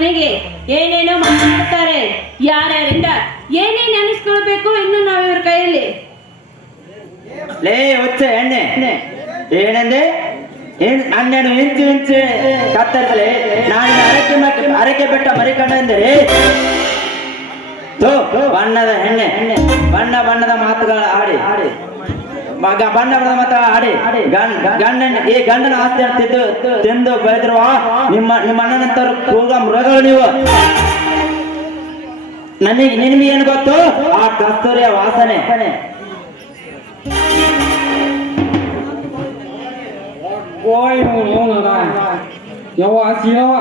ಮನೆಗೆ ಏನೇನೋ ಮಾಡ್ತಾರೆ. ಯಾರ್ಯಾರಿಂದ ಏನೇನು ಅನಿಸ್ಕೊಳ್ಬೇಕು ಇನ್ನು ನಾವು ಇವ್ರ ಕೈಯಲ್ಲಿ. ಲೇ ಹುಚ್ಚ ಎಣ್ಣೆ ಏನಂದೆ? ಹನ್ನೆರಡು ಇಂಚು ಕತ್ತರಿಸಲಿ ನಾನು ಅರಕೆ ಬೆಟ್ಟ ಮರಿಕಂಡೆಂದರೆ ಬಣ್ಣದ ಎಣ್ಣೆ ಬಣ್ಣದ ಮಾತುಗಳ ಆಡಿ ಬಣ್ಣದ ಮಾತುಗಳ ಆಡಿ ಗಂಡನ ಆಸ್ತಿ ತಿಂದು ಬೆಳೆದಿರುವ ನಿಮ್ಮ ಅಣ್ಣನಂತವ್ರು ಕೂಗ ಮೃಗಗಳು ನೀವು. ನಿನಗೆ ಏನು ಗೊತ್ತು ಆ ಕಸ್ತೂರಿಯ ವಾಸನೆ? ಯವ್ವ ಸೀರವ್ವ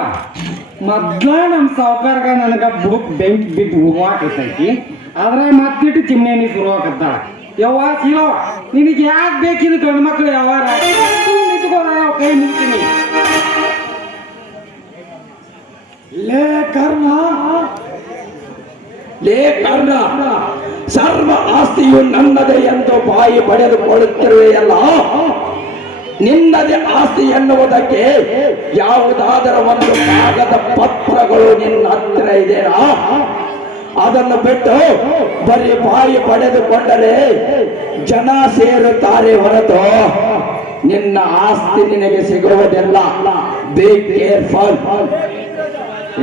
ಮೊದ್ಲ ನಮ್ಮ ಸಾವುಕಾರ್ಗ ನನಗ ಬುಡಕ್ ಬೆಂಕಿ ಬಿದ್ದು ಹೂವಾಕೈತಿ. ಆದ್ರೆ ಮತ್ತಿಟ್ಟು ಚಿಮ್ನೇನಿ ಶುರು ಆಗತ್ತಾಳ. ಯವ್ವ ಸೀರವ್ವ ನಿನಗೆ ಯಾಕೆ ಬೇಕಿದ್ದು ಗಂಡು ಮಕ್ಕಳು ಯಾವಾರ ನಿಂತ್ಕೋದ ಯಾವ ಕೈ ನಿಂತೀನಿ. ಲೇ ಕರ್ಣ ಸರ್ವ ಆಸ್ತಿಯು ನನ್ನದೇ ಎಂದು ಬಾಯಿ ಪಡೆದುಕೊಳ್ಳುತ್ತಿರುವೆಯಲ್ಲ, ನಿನ್ನದೇ ಆಸ್ತಿ ಎನ್ನುವುದಕ್ಕೆ ಯಾವುದಾದರೂ ಒಂದು ಕಾಗದ ಪತ್ರಗಳು ನಿನ್ನ ಹತ್ತಿರ ಇದೆಯಾ? ಅದನ್ನು ಬಿಟ್ಟು ಬರೀ ಬಾಯಿ ಪಡೆದುಕೊಂಡರೆ ಜನ ಸೇರುತ್ತಾರೆ ಹೊರತು ನಿನ್ನ ಆಸ್ತಿ ನಿನಗೆ ಸಿಗುವುದಿಲ್ಲ. Be careful.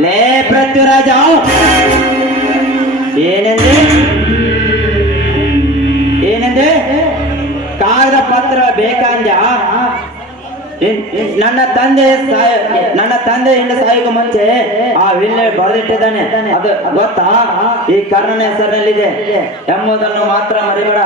ಲೇ ಪೃಥ್ವಿರಾಜ ಏನಂದೆ ಕಾಗದ ಪತ್ರ ಬೇಕಂದ? ನನ್ನ ತಂದೆ ಹಿಂದೆ ಸಾಯಿಗೂ ಮುಂಚೆ ಆ ವಿಲ್ಲೆ ಬರೆದಿಟ್ಟಿದ್ದಾನೆ. ಅದು ಗೊತ್ತಾ? ಈ ಕರ್ಣನ ಹೆಸರಿನಲ್ಲಿದೆ ಎಂಬುದನ್ನು ಮಾತ್ರ ಮರಿಬೇಡ.